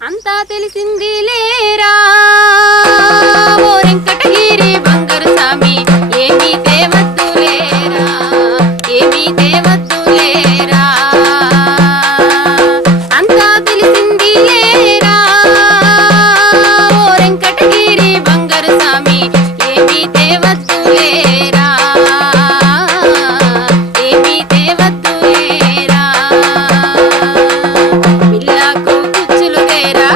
అంతా తెలిసింది లేరా ఓ వెంకటగిరి బంగారు స్వామి ఏమీ తేవద్దు లేరా ఏమీ తేవద్దు లేరా అంతా తెలిసింది లేరా ఓ వెంకటగిరి బంగారు స్వామి ఏమీ తేవద్దు లేరా ఏమీ తేవద్దు లేరా పిల్లకు కుచ్చులు తేరా